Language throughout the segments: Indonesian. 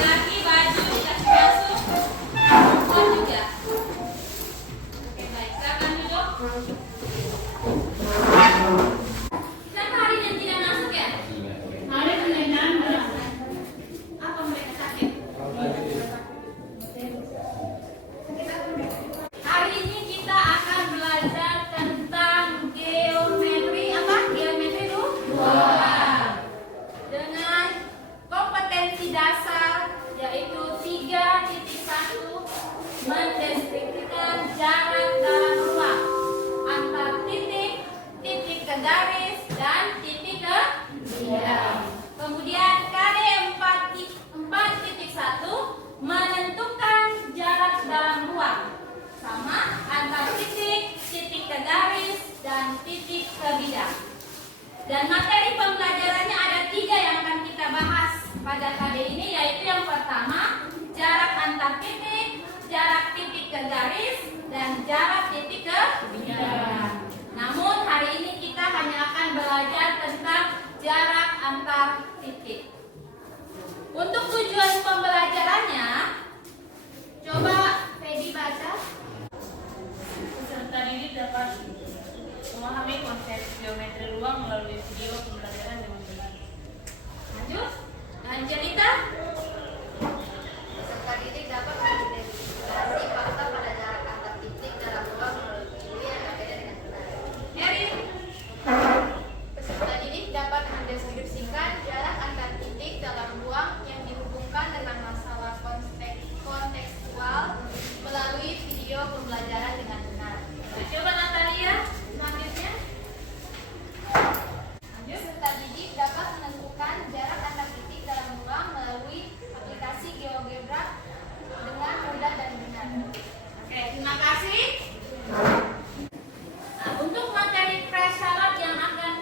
laki-laki baju dikasih masuk, perempuan juga. Oke baik, silakan duduk. Siapa hari yang tidak masuk ya? Hari Senin. Apa mereka sakit? Hari ini kita akan belajar tentang geometri apa? Geometri ruang. Dengan kompetensi dasar yaitu 3.1 mendeskripsikan jarak dalam ruang antar titik, titik ke garis dan titik ke bidang. Kemudian KD 4.1 menentukan jarak dalam ruang sama antar titik, titik ke garis dan titik ke bidang. Dan materi pembelajarannya ada 3 yang akan kita bahas pada KD ini, yaitu yang pertama jarak antar titik, jarak titik ke garis, dan jarak titik ke bidang. Namun hari ini kita hanya akan belajar tentang jarak antar titik. Untuk tujuan pembelajarannya, coba Feby baca. Peserta didik dapat memahami konsep geometri ruang melalui video pembelajaran dengan benar. Lanjut, Angelita. Peserta didik dapat mengidentifikasi fakta pada jarak antar titik dalam ruang melalui video yang berbeda dengan benar. Erin. Peserta didik dapat mendeskripsikan jarak antar titik dalam ruang yang dihubungkan dengan masalah kontekstual melalui video pembelajaran dengan benar. Nah, coba Natalia selanjutnya. Peserta didik dapat menentukan jarak antar titik dalam ruang melalui aplikasi GeoGebra dengan mudah dan benar. Oke, terima kasih. Nah, untuk materi presyarat yang akan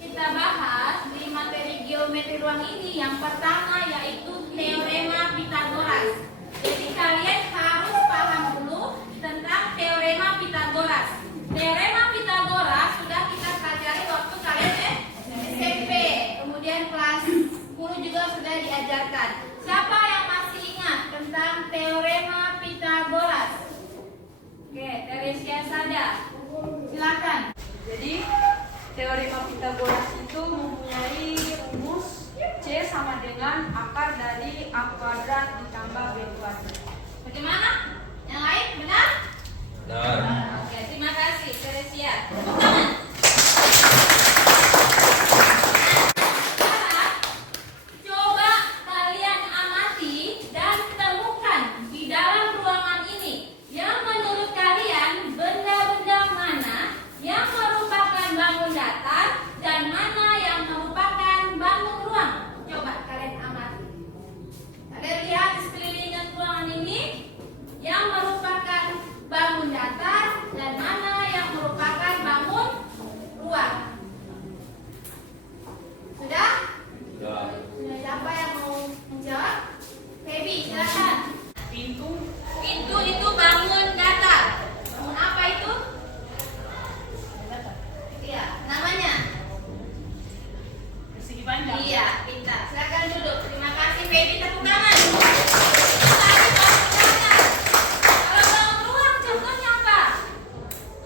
kita bahas di materi geometri ruang ini, yang pertama yaitu teorema Pythagoras. Jadi kalian harus paham dulu tentang teorema Pythagoras. Teorema Pythagoras sudah kita pelajari waktu kalian SMP, kemudian kelas 10 juga sudah diajarkan. Siapa yang masih ingat tentang teorema Pythagoras? Oke, Teresia Sada, silakan. Jadi teorema Pythagoras itu mempunyai rumus C sama dengan akar dari A kuadrat ditambah B kuadrat. Bagaimana? Yang lain benar? Benar. Oke, terima kasih Teresia. Tepuk tangan. Sekarang coba kalian amati dan temukan di dalam ruangan ini yang menurut kalian benda-benda mana yang merupakan bangun datar dan mana yang merupakan bangun ruang. Coba kalian amati. Kalian lihat di sekeliling ruangan ini yang merupakan bangun datar dan mana yang merupakan bangun ruang. Sudah? Sudah. Sudah, siapa yang mau menjawab? Feby, silakan. Pintu Pintu itu bangun datar. Bangun apa itu? Iya, namanya? persegi panjang. Iya, pintar. Silakan duduk. Terima kasih Feby, tepuk tangan. Tadi bangun datar. Kalau bangun ruang contohnya apa?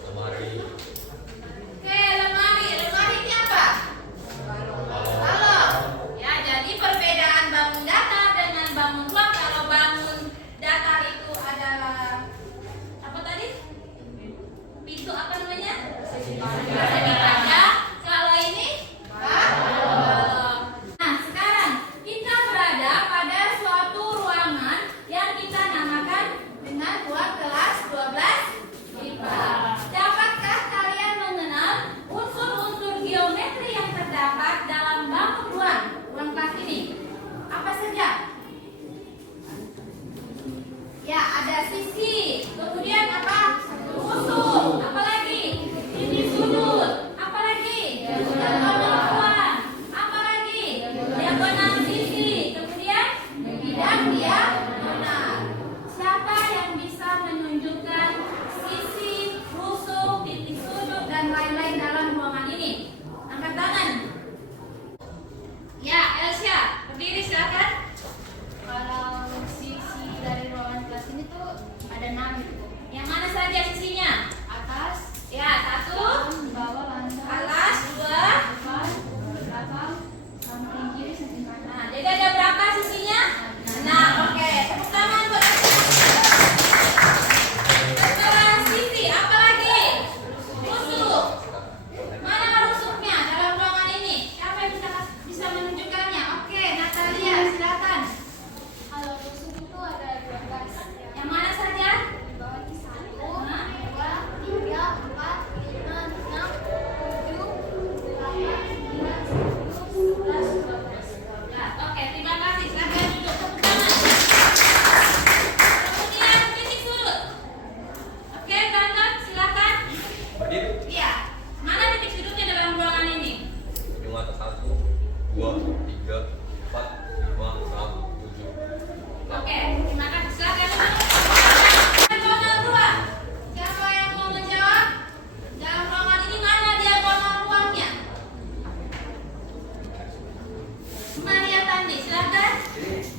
Lemari. Oke, lemari. Lemari ini apa? Balon. Ya, jadi perbedaan bangun datar dengan bangun ruang. Kalau bangun datar itu adalah apa tadi? Pintu apa namanya? Persegi panjang. Kalau ini balon. Nah, sekarang kita berada pada suatu ruangan yang kita namakan dengan ruang kelas 12 IPA. Dapatkah kalian mengenal unsur-unsur geometri yang terdapat dalam bangun ruang kelas ini? Apa saja? Ya, ada sisi, kemudian apa? Musuh, apa lagi? Titik sudut, apa lagi? Diagonal ruang, apa lagi? Diagonal sisi, kemudian bidang diagonal. Siapa yang bisa menunjukkan sisi, musuh, titik sudut dan lain-lain dalam ruangan ini? Angkat tangan. Ya, Elsia, berdiri silakan.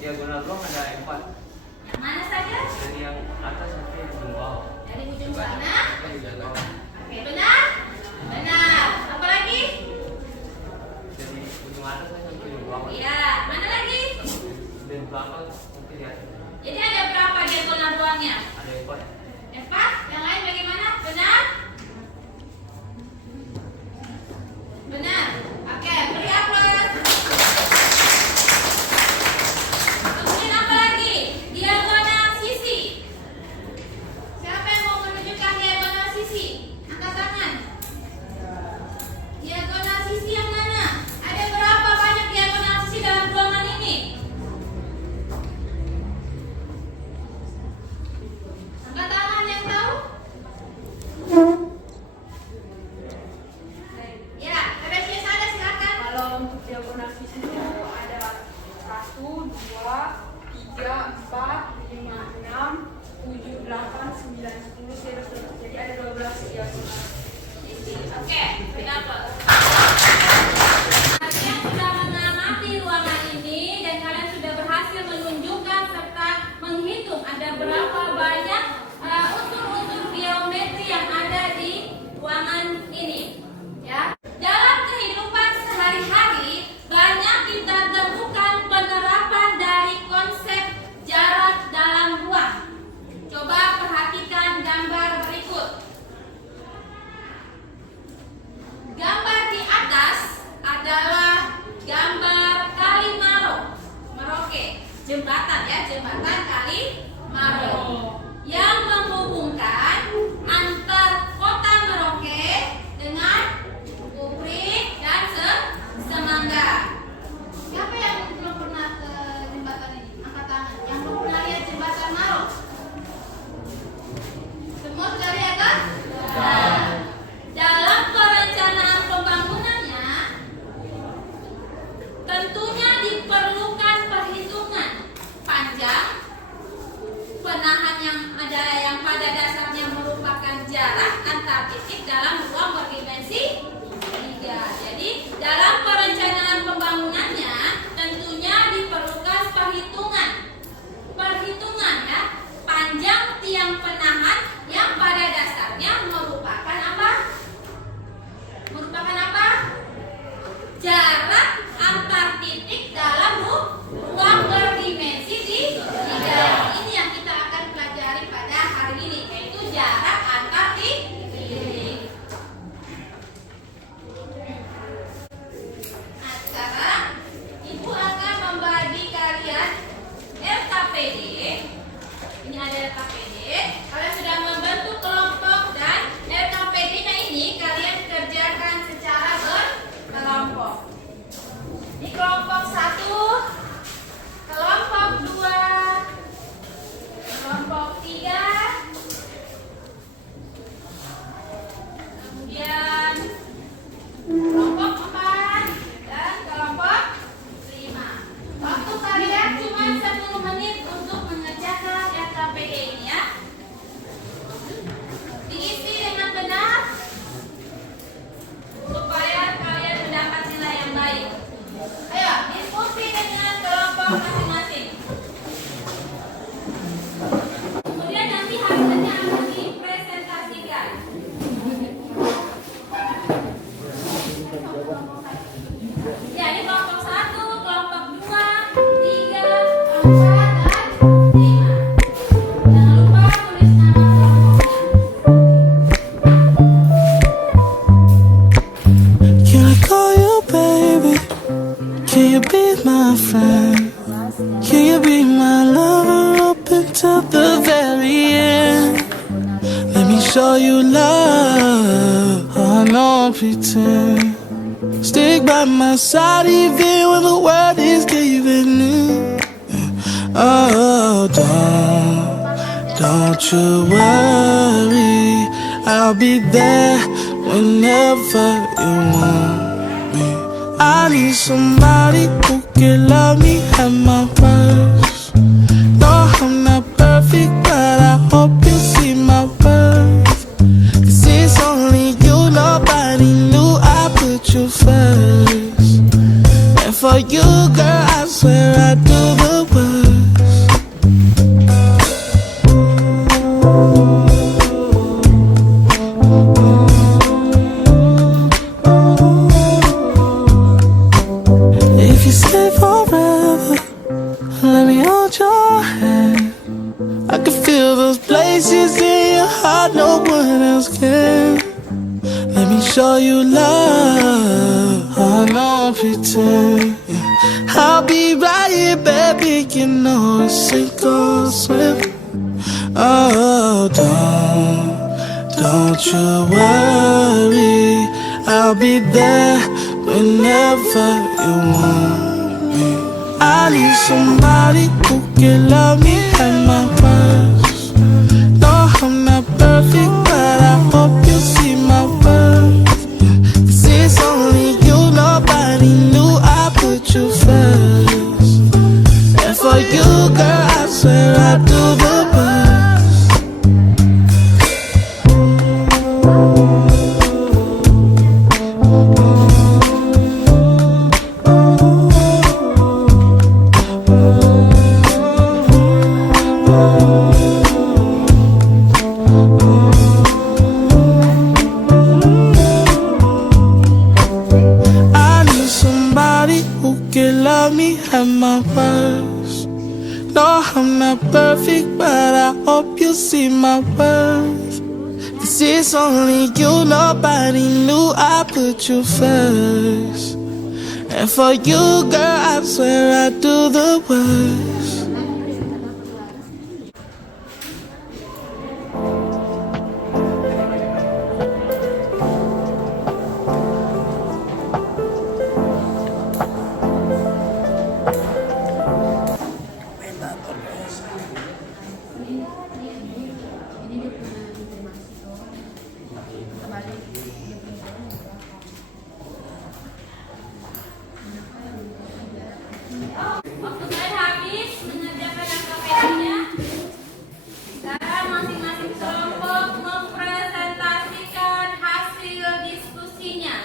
diagonal ruang ada 4. Yang mana saja? Dari yang atas sampai ujung bawah. Dari ujung sana. Dari ujung bawah. Oke, benar? Benar. Apa lagi? Dari ujung atas sampai ujung bawah. Iya. Mana lagi? Dari belakang sampai di atas. Jadi ada berapa diagonal ruangnya? Ada 4. 4. Yang lain bagaimana? Benar? Benar. Oke, beri aplaus. Kemudian apa lagi? Diagonal sisi. Siapa yang mau menunjukkan diagonal sisi? Angkat tangan. Diagonal sisi yang mana? Ada berapa banyak diagonal sisi dalam ruangan ini? Angkat tangan yang tahu? Ya, Rebesius ada silakan. Kalau untuk diagonal sisi itu ada 1, 2, 3, 4, 5, 6, 7, 8, 9, 10, 11. Jadi ada 12 diagonal. Oke, kenapa? Kalian sudah mengamati ruangan ini dan kalian sudah berhasil menunjukkan serta menghitung ada berapa banyak unsur-unsur geometri yang ada di ruangan ini. Ya, dalam kehidupan sehari-hari banyak kita temukan penerapan dari konsep jarak dalam ruang. Coba perhatikan gambar berikut. Gambar di atas adalah gambar Kali Merauke, jembatan ya, jembatan Kali Merauke yang menghubungkan antar kota Merauke dengan Uprik dan Semangga. Siapa yang belum pernah ke jembatan ini? Angkat tangan. Yang belum pernah lihat jembatan Merauke? Semua sudah lihat kan? Dalam perencanaan pembangunannya tentunya diperlukan perhitungan panjang, penahan yang ada yang pada dasarnya merupakan jarak antar titik dalam ruang berdimensi 3. Jadi dalam perencanaan pembangunannya tentunya diperlukan perhitungan ya, panjang tiang penahan yang pada dasarnya merupakan apa? Jarak antar titik dalam ruang berdimensi 3. Ini yang kita akan pelajari pada hari ini, yaitu jarak antar titik. Nah, sekarang Ibu akan membagi kalian LKPD. Ini ada LKPD. Kalian sudah membentuk kelompok dan LKPD-nya ini kalian kerjakan secara berkelompok. Ini kelompok 1, kelompok 2, kelompok 3, kemudian kelompok 4 dan kelompok 5. Waktu kalian cuma 10 menit untuk mengerjakan LKPD ini ya. Diisi dengan benar supaya kalian mendapat nilai yang baik. Ayo, diskusi dengan kelompok masing-masing. Kemudian nanti hasilnya akan dipresentasikan. Ya, ini kelompok 1, kelompok 2, 3, 4, dan 5. Jangan lupa tulis nama kelompoknya. Can I call you baby? Can you be my friend? Can you be my lover up until the very end? Let me show you love. Oh, no pretend. Stick by my side even when the world is giving in. Oh, don't you worry, I'll be there whenever you want me. I need somebody who can love me at my worst. No, I'm not perfect, but I hope you see my worth. 'Cause it's only you, nobody knew I put you first. And for you, girl, I swear I do the work. hold your hand. I can feel those places in your heart no one else can. Let me show you love. I don't pretend. I'll be right here, baby. You know it's sink or swim. Oh, don't you worry. I'll be there whenever you want me. I need somebody who can love me at my worst. No, I'm not perfect, but I hope you see my worth. 'Cause it's only you, nobody knew I put you first. And for you, girl, I swear I do the best. I need somebody who can love me at my worst. No, I'm not perfect, but I hope you see my worth. 'Cause it's only you, nobody knew I put you first. And for you, girl, I swear I do the worst. Waktu saya habis mengerjakan LKPD-nya. Sekarang masing-masing kelompok mempresentasikan hasil diskusinya.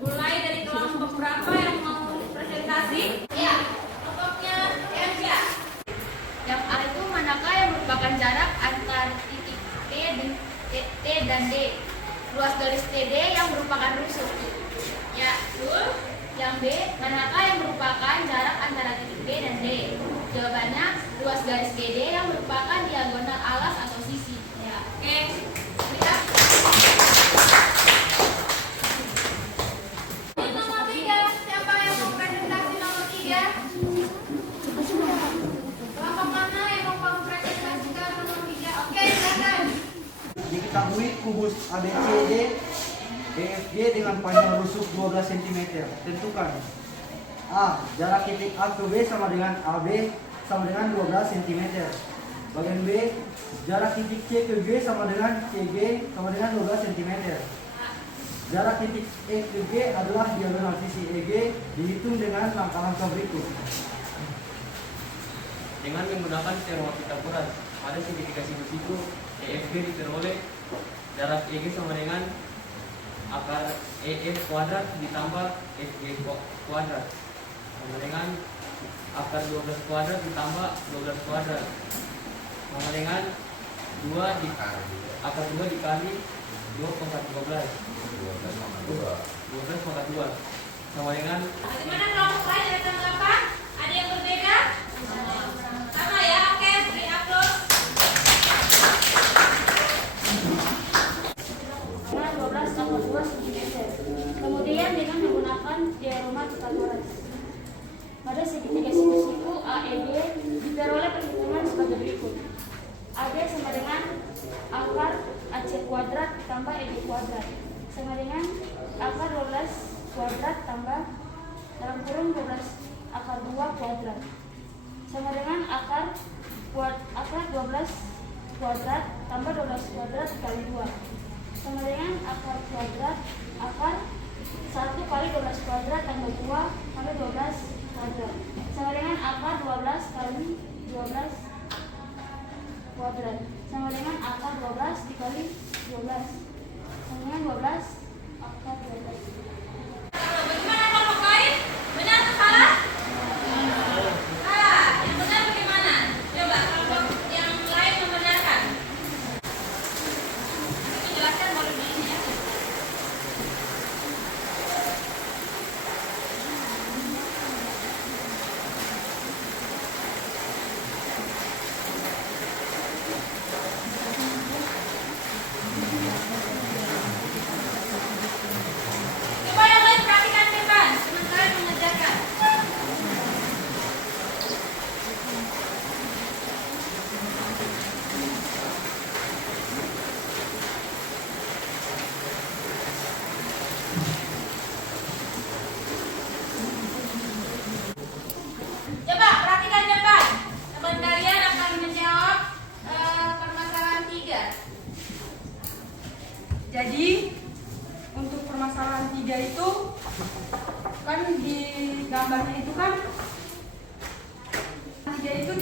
Mulai dari kelompok berapa yang mau presentasi? Ya, Kelompoknya Ersya. yang A itu manakah yang merupakan jarak antar titik T dan D? Ruas garis TD yang merupakan rusuk. Ya, Betul. yang B, manakah yang merupakan jarak antara titik B dan D? Jawabannya, ruas garis BD yang merupakan diagonal alas atau sisi. Ya, oke. Lihat. Nomor 3, siapa yang mau presentasi nomor 3? Kelompok mana yang mau kamu presentasikan nomor 3? Oke, silakan. Diketahui kubus ABCD EFG dengan panjang rusuk 12 cm. Tentukan. A. Jarak titik A ke B sama dengan AB sama dengan 12 cm. Bagian B. Jarak titik C ke G sama dengan CG sama dengan 12 cm. Jarak titik E ke G adalah diagonal sisi EG. Dihitung dengan langkah-langkah berikut. Dengan menggunakan teorema Pythagoras, pada segitiga sinus itu EFG diperoleh jarak EG sama dengan akar EF kuadrat ditambah FG kuadrat sama dengan akar 12 kuadrat ditambah 12 kuadrat sama dengan akar 2 dikali 2 pangkat 12 pangkat 2 sama dengan Bagaimana kelompok lain ada tanggapan? Ada yang berbeda? Sama ya, oke, di-upload. Dengan 12 tambah 2 cm. Kemudian dengan menggunakan teorema Pythagoras. Pada segitiga sinus itu AEB diperoleh perhitungan sebagai berikut. AD sama dengan akar AC kuadrat tambah EB kuadrat sama dengan akar 12 kuadrat tambah dalam kurung 12 akar 2 kuadrat sama dengan akar 12 kuadrat tambah 12 kuadrat kali 2 sama dengan akar kuadrat akar 1 kali 12 kuadrat tambah 2 kali 12 kuadrat sama dengan akar 12 kali 12 kuadrat sama dengan akar 12 dikali 12 sama dengan 12 akar 12. Bagaimana kelompok lain? Benar atau salah? Salah. Yang benar bagaimana? Coba kelompok yang lain membenarkan. Nanti menjelaskan baru di ini ya.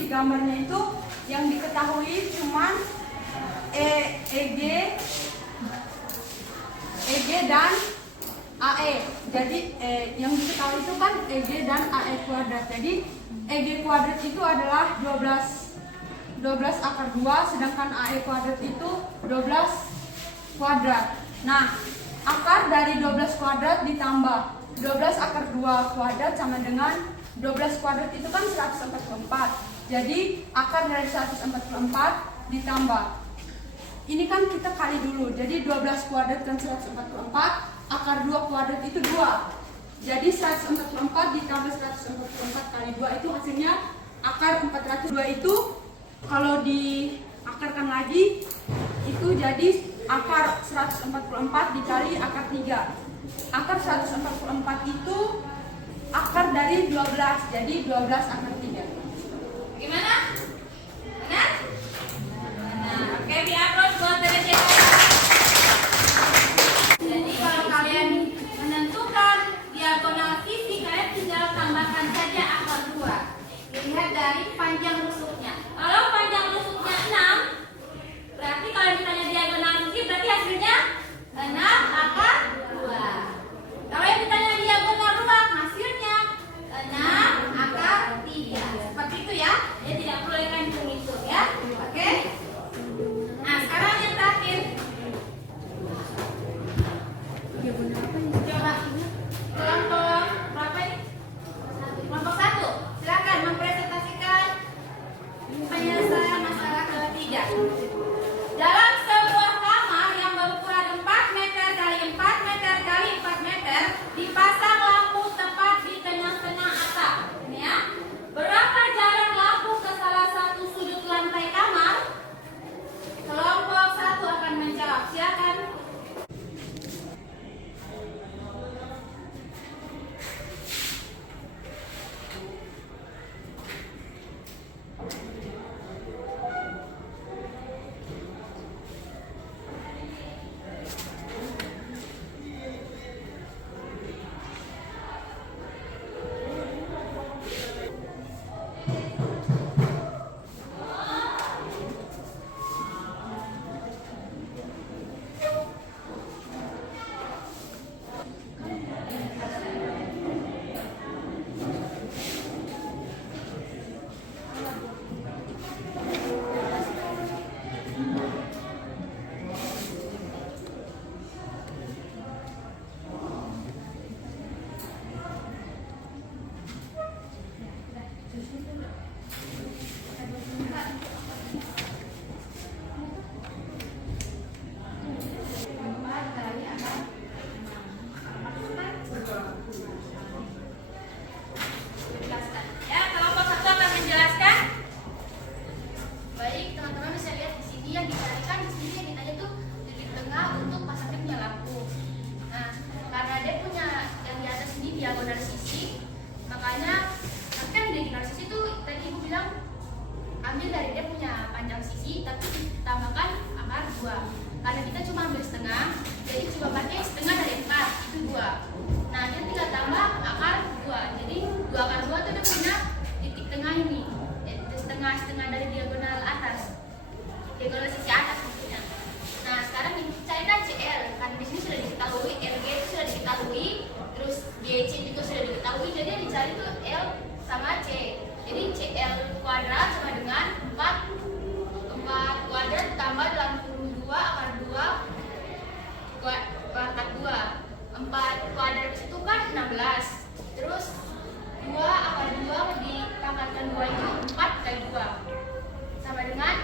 di gambarnya itu yang diketahui cuman EG dan AE. Jadi yang diketahui itu kan EG dan AE kuadrat. Jadi EG kuadrat itu adalah 12 akar 2, sedangkan AE kuadrat itu 12 kuadrat. Nah, akar dari 12 kuadrat ditambah 12 akar 2 kuadrat sama dengan 12 kuadrat itu kan 144. Jadi akar dari 144 ditambah. Ini kan kita kali dulu. Jadi 12 kuadrat kan 144, akar 2 kuadrat itu 2. Jadi 144 ditambah 144 kali 2 itu hasilnya akar 402. Itu kalau diakarkan lagi itu jadi akar 144 dikali akar 3. Akar 144 itu akar dari 12. Jadi 12 akar 3. Gimana? Benar? Nah, oke, di-upload buat TDC. Jadi kalau kalian menentukan diagonal sisi, kalian tinggal tambahkan saja akar 2. Lihat dari panjang rusuknya. Kalau panjang rusuknya 6, berarti kalau ditanya diagonal sisi, berarti hasilnya 6 akar 2. Kalau yang ditanya diagonal ruang, hasilnya 6 akar 3. Seperti itu ya. Ya tidak perlu yang hitung-hitung ya. Oke? Nah, sekarang yang terakhir. Coba kelompok berapa ini? Kelompok 1. Silakan mempresentasikan penyelesaian masalah ketiga. Dalam sebuah kamar yang berukuran 4 meter kali 4 meter kali 4 meter dipasang lampu tepat di tengah-tengah atap. Ini ya. Berapa jarak lampu ke salah satu sudut lantai kamar? Kelompok 1 akan menjawab. Silakan. Ya, kelompok 1 akan menjelaskan. Baik, teman-teman bisa lihat di sini yang dicarikan di sini yang ditanya tuh titik tengah untuk pasangnya punya lampu. Nah, karena dia punya yang di atas ini diagonal sisi, makanya kan diagonal sisi tuh tadi ibu bilang ambil dari dia punya panjang sisi tapi ditambahkan akar 2. Karena kita cuma ambil setengah, jadi coba pakai setengah dari 4 itu 2. Nah, dia tinggal tambah akar 2. Jadi 2 akar 2 itu dia punya titik tengah ini. Setengah dari diagonal atas, diagonal sisi atas maksudnya. Nah, sekarang carikan CL, kan di sini sudah diketahui, LG itu sudah diketahui, terus GC juga sudah diketahui, jadi yang dicari itu L sama C. Jadi CL kuadrat sama dengan 4 kuadrat tambah 82 akar 2 akar 2. 4 kuadrat itu kan 16. Terus 2 akar 2 ditambahkan 2 itu 4 kali 2 sama dengan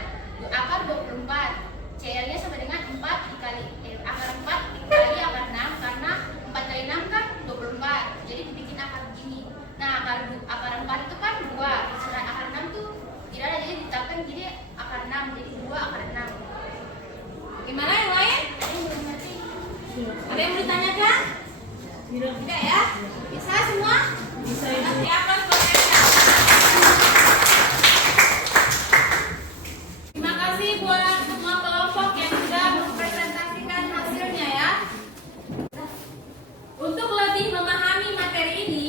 akar 24. CL-nya sama dengan 4 dikali akar 4 dikali akar 6 karena 4 kali 6 kan 24. Jadi dibikin akar begini. Nah, akar 4 itu kan 2. Sedangkan akar 6 tuh tidak ada, jadi ditambahkan jadi akar 6. Jadi 2 akar 6. Gimana yang lain? Ada yang mau ditanyakan? Tidak ya? Bisa semua? Bisa. Nanti upload podcast. Terima kasih buat semua kelompok yang sudah mempresentasikan hasilnya ya. Untuk lebih memahami materi ini,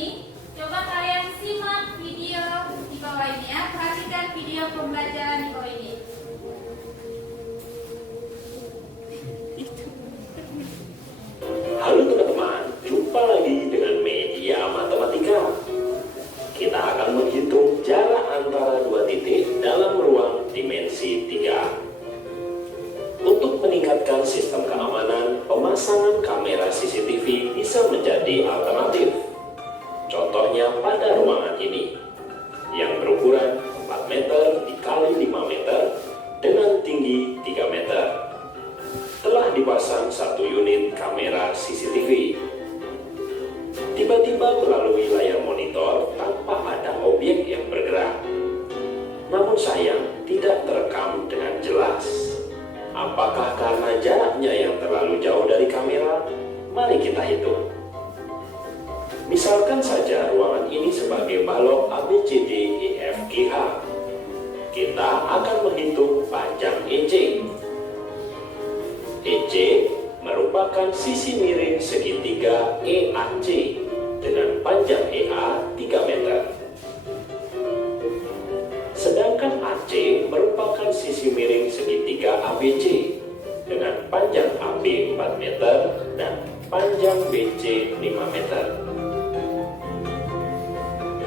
coba kalian simak video di bawah ini ya. Perhatikan video video pembelajaran di bawah ini. Halo teman-teman, jumpa lagi dengan media matematika. Kita akan menghitung jarak antara dua titik dalam ruang dimensi 3. Untuk meningkatkan sistem keamanan, pemasangan kamera CCTV bisa menjadi alternatif. Contohnya pada ruangan ini, yang berukuran 4 meter dikali 5 meter dengan tinggi 3 meter. Telah dipasang 1 unit kamera CCTV. Tiba-tiba melalui layar monitor tanpa ada objek yang bergerak. Namun sayang, tidak terekam dengan jelas. Apakah karena jaraknya yang terlalu jauh dari kamera? Mari kita hitung. Misalkan saja ruangan ini sebagai balok ABCDEFGH. Kita akan menghitung panjang EC. EC merupakan sisi miring segitiga EAC dengan panjang EA 3 meter. Sedangkan AC merupakan sisi miring segitiga ABC dengan panjang AB 4 meter dan panjang BC 5 meter.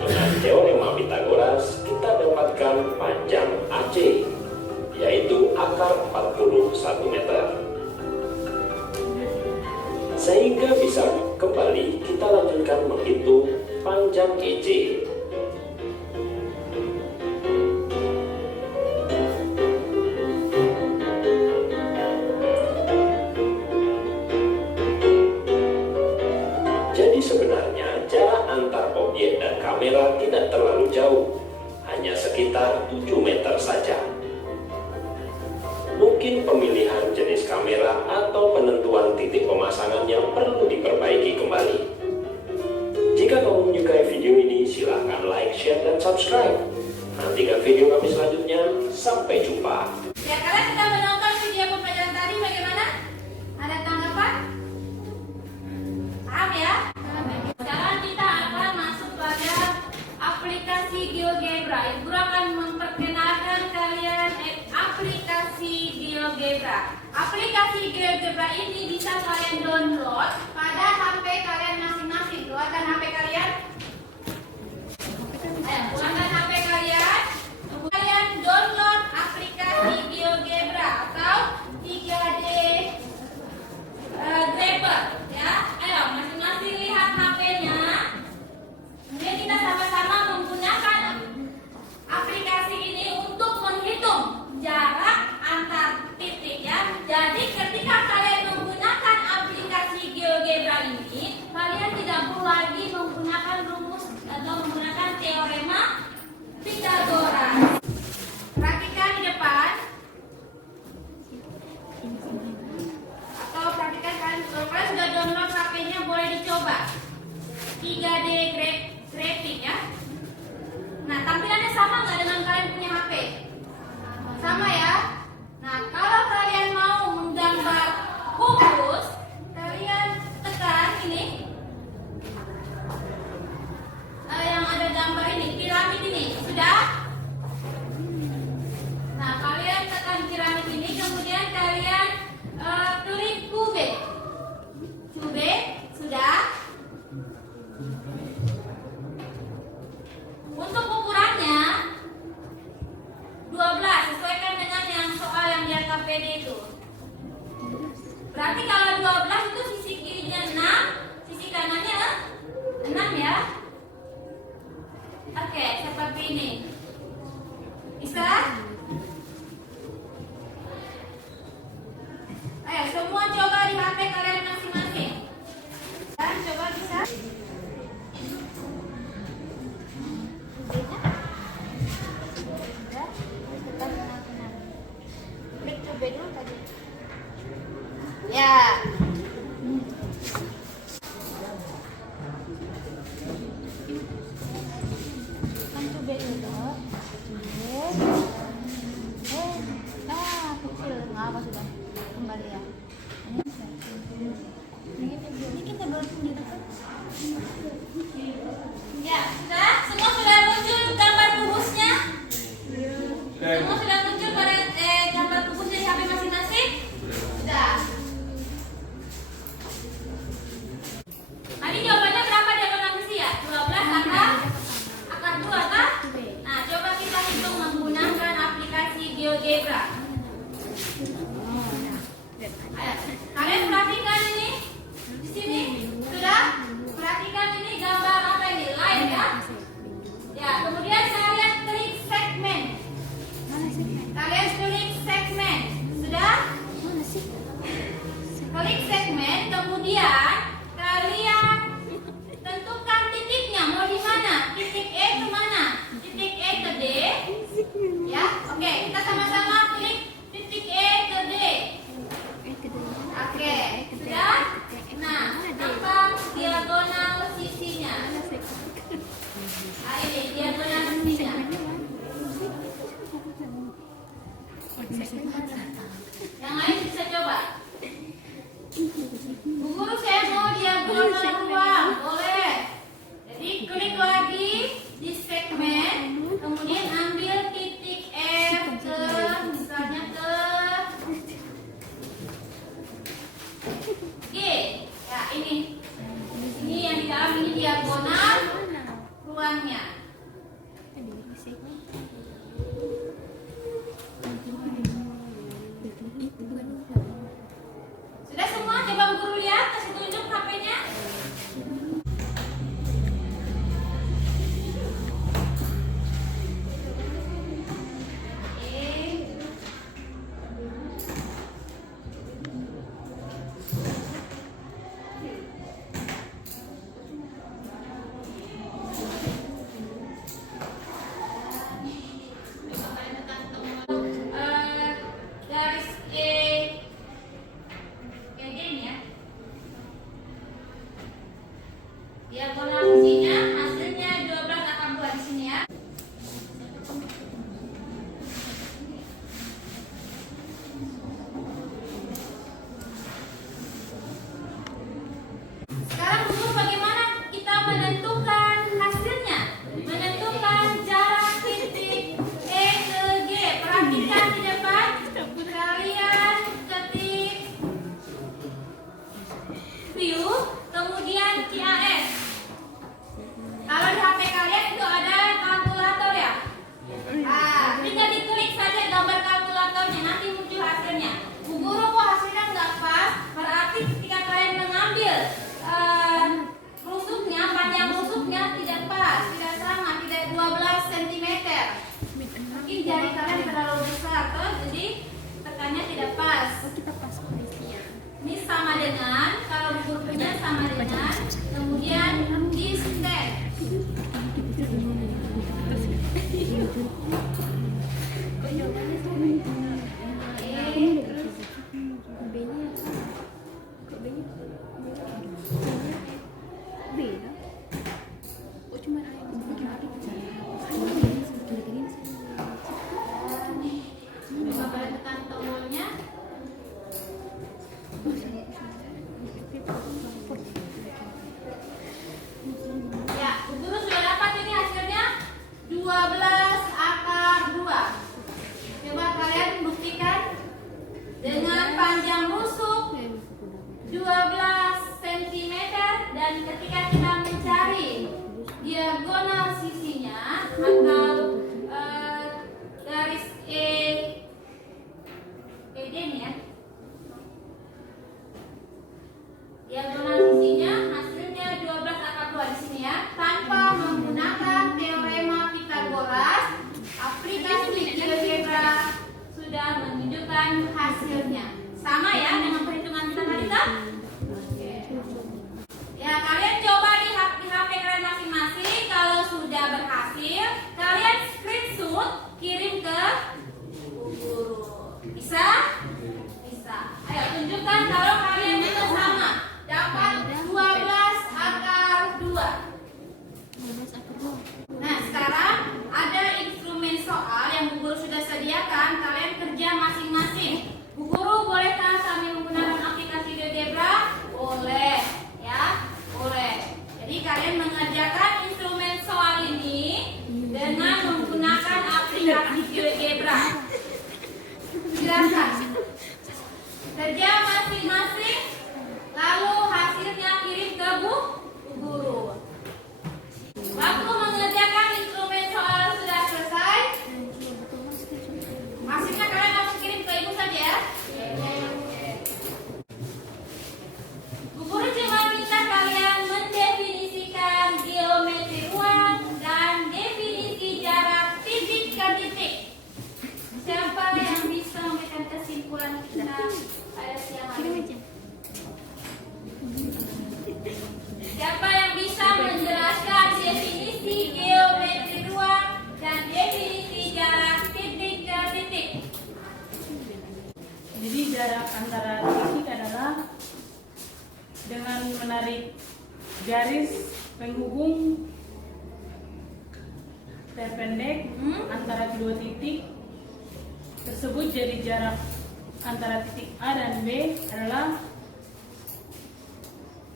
Dengan teorema Pythagoras, kita dapatkan panjang AC, yaitu akar 41 meter. Sehingga bisa kembali kita lanjutkan menghitung panjang EC. Jadi sebenarnya jarak antar objek dan kamera tidak terlalu jauh, hanya sekitar 7 meter saja. Mungkin pemilihan jenis kamera atau penentuan titik pemasangan yang perlu diperbaiki kembali. Jika kamu menyukai video ini, silahkan like, share, dan subscribe. Nantikan video kami selanjutnya. Sampai jumpa. Ya, kalian sudah menonton video pembelajaran tadi, bagaimana? Ada tanggapan? Paham ya? Sekarang kita akan masuk pada aplikasi GeoGebra. Ibu akan memperkenalkan kalian aplikasi GeoGebra. Aplikasi GeoGebra ini bisa kalian download pada HP kalian masing-masing. Keluarkan HP kalian. Ayo, keluarkan HP kalian. Kalian download aplikasi GeoGebra atau 3D Grabber, ya. Ayo, masing-masing lihat HP-nya. Kemudian kita sama-sama menggunakan aplikasi ini untuk menghitung jarak antar titik, ya. Jadi ketika kalian menggunakan aplikasi GeoGebra ini, kalian tidak perlu lagi menggunakan rumus atau menggunakan teorema Pythagoras. Perhatikan di depan. Atau perhatikan kalian, kalau kalian sudah download HP-nya, boleh dicoba 3D Graphic, ya. Nah, tampilannya sama nggak dengan kalian punya HP? Sama, ya. Nah, kalau kalian mau menggambar kubus, kalian tekan ini. Yang ada gambar ini, piramid ini, sudah? Nah, kalian tekan piramid ini, kemudian kalian klik cube. Cube, sudah? Untuk ukurannya 12, sesuaikan dengan yang soal yang di KPD itu. Berarti kalau 12 itu sisi kirinya 6, sisi kanannya 6, ya. Oke, seperti ini. Bisa? Ayo, semua coba di HP kalian masing-masing. Dan coba bisa? Ya. Kan coba dulu. Kecil nggak apa sudah kembali ya. Ini kita baru sendiri kan? Ya, sudah. Semua sudah muncul gambar kubusnya? GeoGebra. Ayo, kalian perhatikan ini di sini sudah perhatikan ini gambar apa ini? Line ya? Ya, kemudian kalian klik segmen. Kalian klik segmen. Sudah? Klik segmen, kemudian kalian tentukan titiknya mau di mana? Titik E ke mana? Titik E ke D. Ya, oke, kita sama-sama klik titik E ke D. Oke, sudah? Nah, nampak diagonal sisinya. Nah, ini diagonal sisinya. Yang lain bisa coba. Bu Guru, saya mau diagonal ruang, boleh. Jadi klik lagi di segmen, kemudian ambil titik F ke misalnya ke G. Ya, ini yang di dalam ini diagonal ruangnya. Sudah semua? Coba Bu Guru lihat, kasih tunjuk HP-nya. Garis E ini ya. Diagonal sisinya hasilnya 12/2 di sini ya. Sekarang dulu bagaimana kita menentukan hasilnya? Menentukan jarak titik E ke G. Perhatikan di depan. Kalian ketik view, kemudian CAS. Kalau di HP kalian itu ada kalkulator ya. Tinggal diklik saja gambar kalkulatornya, nanti muncul hasilnya. Bu Guru, kok hasilnya nggak pas? Berarti ketika kalian mengambil rusuknya, panjang rusuknya tidak pas, tidak sama, tidak 12 cm. Mungkin jari kalian terlalu besar, toh, jadi tekannya tidak pas. Ini sama dengan, kalau Bu Guru punya sama dengan, kemudian distance. Coba kalian tekan tombolnya. Ya, Bu Guru sudah dapat ini hasilnya 12/2. Coba kalian buktikan dengan panjang rusuk 12 cm dan ketika kita mencari diagonal sisinya atau garis ED nih ya. Diagonal sisinya hasilnya 12/2 di sini ya, tanpa menggunakan teorema Pythagoras. Aplikasi GeoGebra sudah menunjukkan hasilnya. Sama ya dengan perhitungan kita tadi kan? Ya, kalian coba di HP kalian masing-masing. Kalau sudah berhasil, kalian screenshot kirim ke Bu Guru. Bisa? Bisa. Ayo tunjukkan kalau kalian itu sama. Dapat 12/2. Nah, sekarang ada instrumen soal yang Bu Guru sudah sediakan. Kalian kerja masing-masing. Bu Guru bolehkah sambil menggunakan aplikasi GeoGebra? Boleh, ya, boleh. Jadi kalian mengerjakan instrumen soal ini dengan menggunakan aplikasi GeoGebra. Silakan. Kerja masing-masing, lalu hasilnya kirim ke Bu Guru. Waktu mengerjakan instrumen soal sudah selesai. Hasilnya kalian jarak antara titik adalah dengan menarik garis penghubung terpendek antara kedua titik tersebut, jadi jarak antara titik A dan B adalah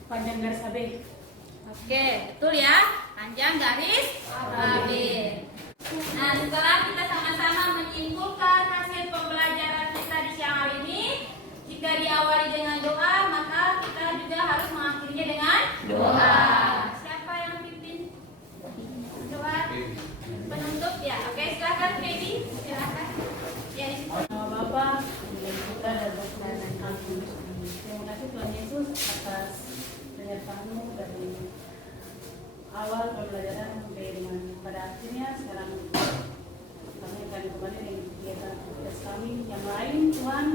panjang garis AB. Oke, betul ya. Panjang garis AB. Nah, setelah kita sama-sama menyimpulkan hasil pembelajaran kita di siang hari ini, jika diawali dengan doa, maka kita juga harus mengakhirinya dengan doa. Siapa yang pimpin doa penutup ya? Oke, silakan Feby. Silakan. Ya, di situ. Nama Bapa dan Putra dan Roh Kudus. Amin. Terima kasih Tuhan Yesus atas penyertaan-Mu dari awal pembelajaran sampai dengan pada akhirnya. Sekarang kami akan kembali dengan kegiatan tugas kami yang lain, Tuhan.